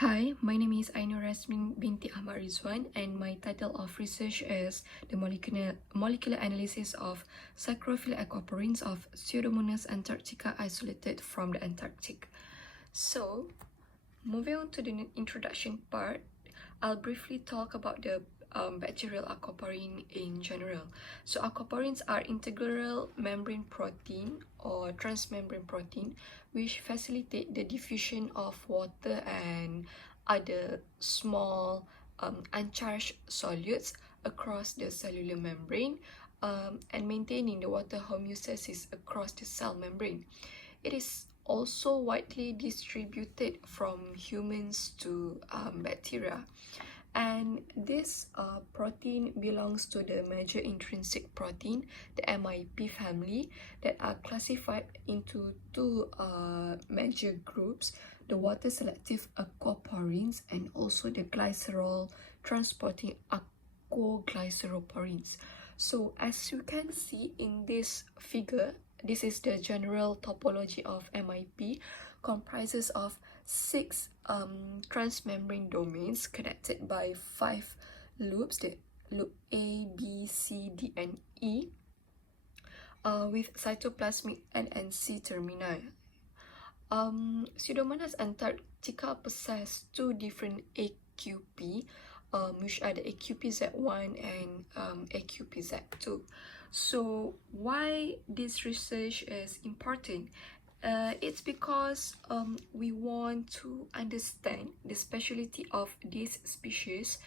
Hi, my name is Ainur Rasmin binti Ahmad Rizwan, and my title of research is the molecular analysis of psychrophilic aquaporins of Pseudomonas antarctica isolated from the Antarctic. So, moving on to the introduction part, I'll briefly talk about the bacterial aquaporin in general. So aquaporins are integral membrane protein or transmembrane protein which facilitate the diffusion of water and other small uncharged solutes across the cellular membrane and maintaining the water homeostasis across the cell membrane. It is also widely distributed from humans to bacteria. And this protein belongs to the major intrinsic protein, the MIP family, that are classified into two major groups, the water selective aquaporins and also the glycerol transporting aquaglyceroporins. So as you can see in this figure, this is the general topology of MIP, comprises of 6 transmembrane domains connected by 5 loops, the loop A, B, C, D, and E, with cytoplasmic N and C termini. Pseudomonas antarctica possess 2 different AQP, which are the AQPZ1 and AQPZ2. So why this research is important? It's because we want to understand the speciality of this species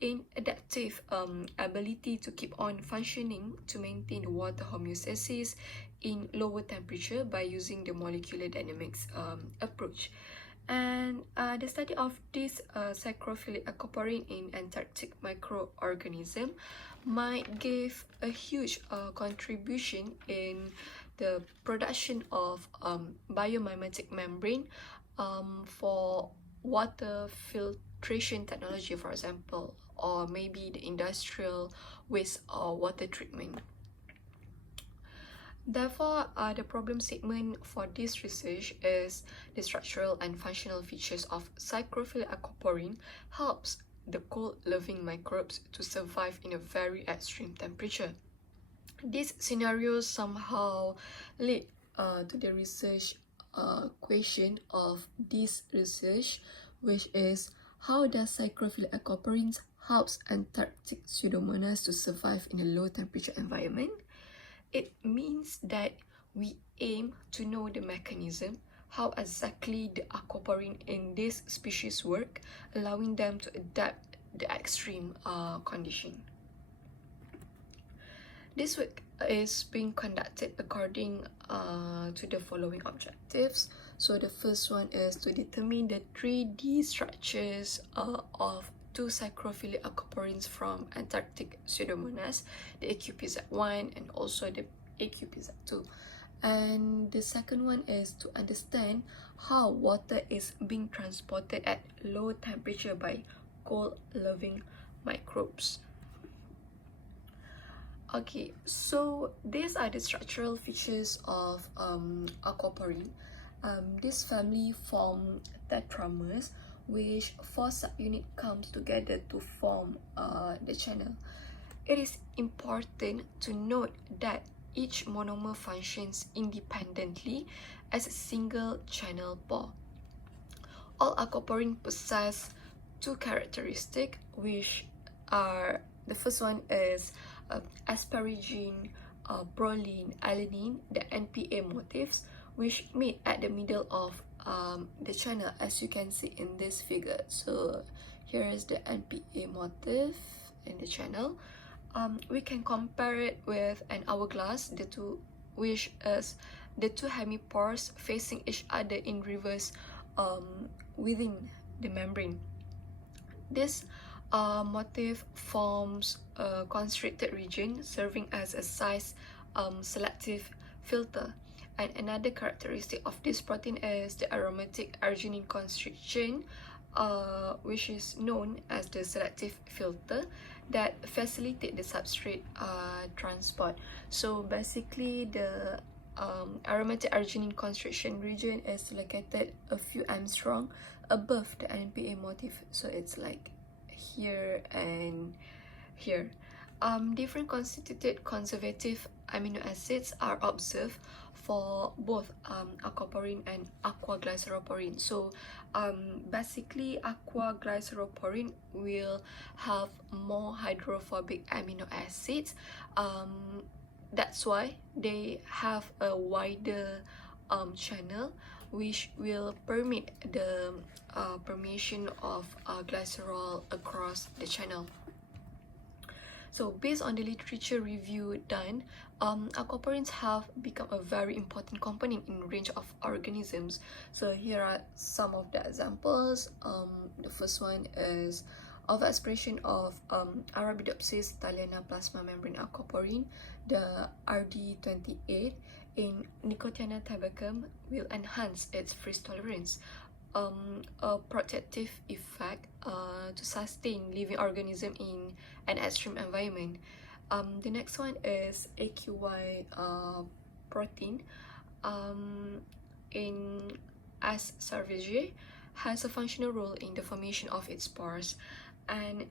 in adaptive ability to keep on functioning to maintain the water homeostasis in lower temperature by using the molecular dynamics approach. And the study of this psychrophilic aquaporin in Antarctic microorganism might give a huge contribution in the production of biomimetic membrane for water filtration technology, for example, or maybe the industrial waste or water treatment. Therefore, the problem statement for this research is the structural and functional features of psychrophilic aquaporin helps the cold-loving microbes to survive in a very extreme temperature. These scenarios somehow lead to the research question of this research, which is how does psychrophilic aquaporins helps Antarctic Pseudomonas to survive in a low temperature environment? It means that we aim to know the mechanism, how exactly the aquaporin in this species work, allowing them to adapt the extreme condition. This work is being conducted according to the following objectives. So the first one is to determine the 3D structures of 2 psychrophilic aquaporins from Antarctic Pseudomonas, the AQPZ1 and also the AQPZ2. And the second one is to understand how water is being transported at low temperature by cold-loving microbes. Okay, so these are the structural features of aquaporin. This family form tetramers, which 4 subunits comes together to form the channel. It is important to note that each monomer functions independently as a single channel pore. All aquaporin possess 2 characteristics, which are, the first one is asparagine, proline, alanine, the NPA motifs, which meet at the middle of the channel, as you can see in this figure. So here is the NPA motif in the channel. We can compare it with an hourglass, the two, which is the 2 hemipores facing each other in reverse within the membrane. This motif forms a constricted region serving as a size selective filter. And another characteristic of this protein is the aromatic arginine constriction, which is known as the selective filter that facilitate the substrate transport. So basically the aromatic arginine constriction region is located a few angstrom above the NPA motif, so it's like here and here. Different constituted conservative amino acids are observed for both aquaporin and aquaglyceroporin. So basically aquaglyceroporin will have more hydrophobic amino acids. That's why they have a wider channel, which will permit the permeation of glycerol across the channel. So based on the literature review done, aquaporins have become a very important component in a range of organisms. So here are some of the examples. The first one is overexpression of Arabidopsis thaliana plasma membrane aquaporin, the RD28 in Nicotiana tabacum will enhance its freeze tolerance. A protective effect to sustain living organism in an extreme environment. The next one is AQY protein in as cerevisiae has a functional role in the formation of its spores, and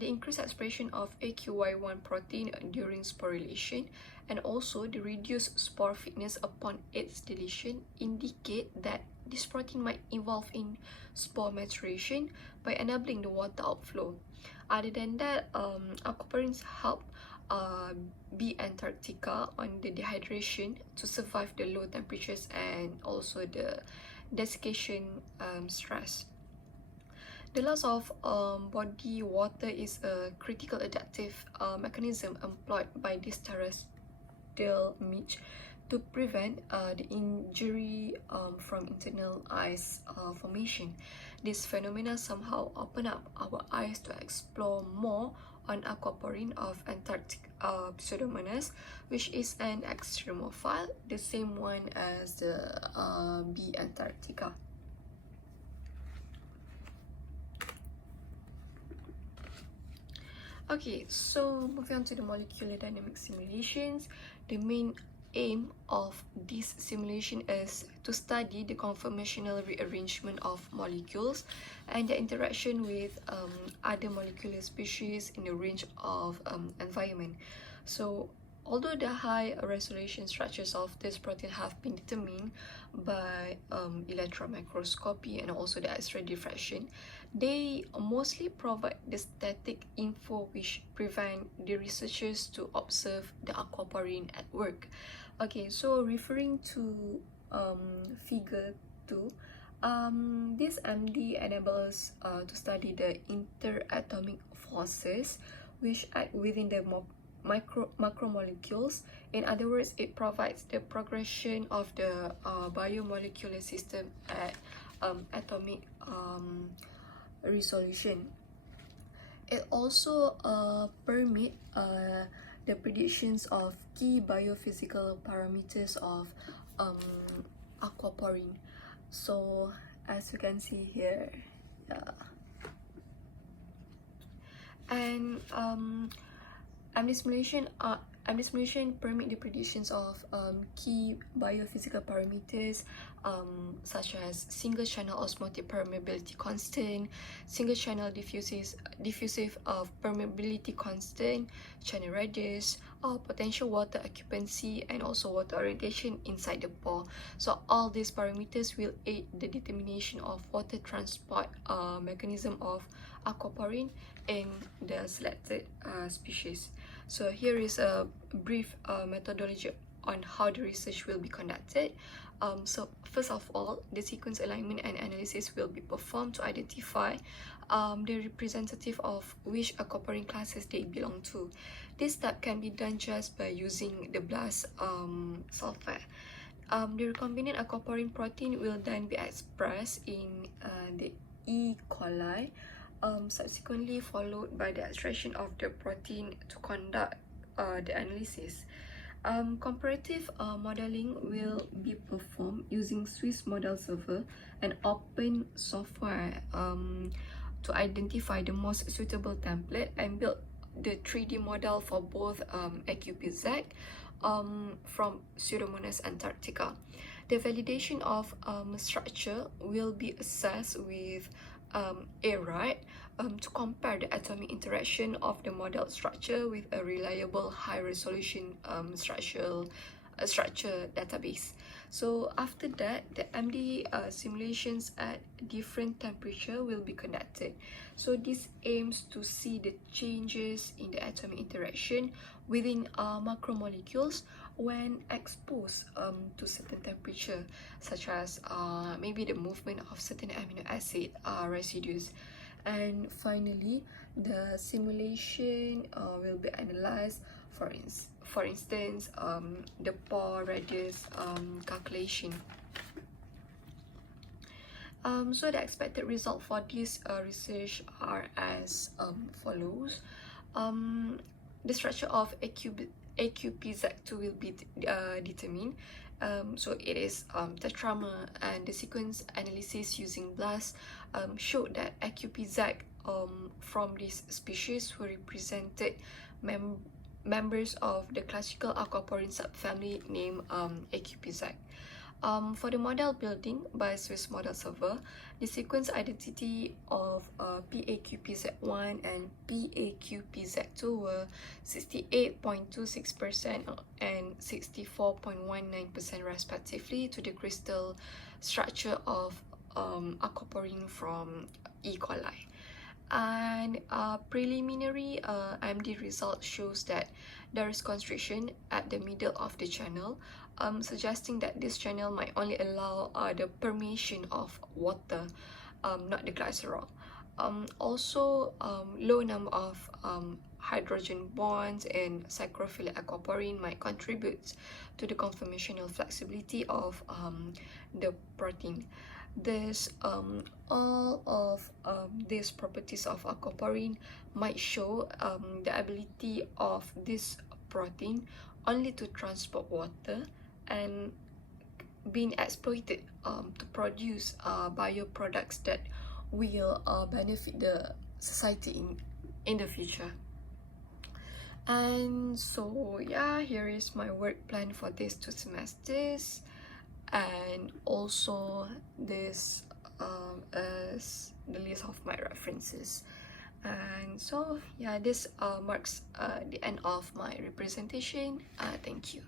the increased expression of AQY1 protein during sporulation and also the reduced spore fitness upon its deletion indicate that this protein might evolve in spore maturation by enabling the water outflow. Other than that, aquaporins help B Antarctica on the dehydration to survive the low temperatures and also the desiccation stress. The loss of body water is a critical adaptive mechanism employed by this terrestrial midge to prevent the injury from internal ice formation. This phenomena somehow open up our eyes to explore more on aquaporin of Antarctic Pseudomonas, which is an extremophile, the same one as the B Antarctica. Okay, so moving on to the molecular dynamic simulations, the main aim of this simulation is to study the conformational rearrangement of molecules and the interaction with other molecular species in a range of environment. So although the high resolution structures of this protein have been determined by electron microscopy and also the X-ray diffraction, they mostly provide the static info which prevent the researchers to observe the aquaporin at work. Okay, so referring to figure 2, this MD enables to study the interatomic forces which act within the macromolecules. In other words, it provides the progression of the biomolecular system at atomic resolution. It also permits the predictions of key biophysical parameters of aquaporin. So as you can see here, yeah. And MD simulation permit the predictions of key biophysical parameters such as single channel osmotic permeability constant, single channel diffusive permeability constant, channel radius, potential water occupancy, and also water orientation inside the pore. So all these parameters will aid the determination of water transport mechanism of aquaporin in the selected species. So here is a brief methodology on how the research will be conducted. So first of all, the sequence alignment and analysis will be performed to identify the representative of which aquaporin classes they belong to. This step can be done just by using the BLAST software. The recombinant aquaporin protein will then be expressed in the E. coli, subsequently followed by the extraction of the protein to conduct the analysis. Comparative modeling will be performed using Swiss Model Server and open software to identify the most suitable template and build the 3D model for both AQPZ from Pseudomonas antarctica. The validation of structure will be assessed with a rod to compare the atomic interaction of the model structure with a reliable high-resolution structure database. So after that, the MD simulations at different temperature will be conducted. So this aims to see the changes in the atomic interaction within macromolecules when exposed to certain temperature, such as maybe the movement of certain amino acid residues. And finally, the simulation will be analyzed for instance, the pore radius calculation. So the expected result for this research are as follows. The structure of AQPZ2 will be determined. So it is tetramer, and the sequence analysis using BLAST showed that AQPZ from this species were represented members of the classical aquaporine subfamily named AQPZ. For the model building by Swiss Model Server, the sequence identity of PAQPZ1 and PAQPZ2 were 68.26% and 64.19% respectively to the crystal structure of aquaporine from E. coli. And preliminary MD result shows that there is constriction at the middle of the channel, suggesting that this channel might only allow the permeation of water, not the glycerol. Also, low number of hydrogen bonds in psychrophilic aquaporine might contribute to the conformational flexibility of the protein. Thus, all of these properties of aquaporine might show the ability of this protein only to transport water and being exploited to produce bioproducts that will benefit the society in the future. And so yeah, here is my work plan for these 2 semesters, and also this is the list of my references. And so yeah, this marks the end of my representation. Thank you.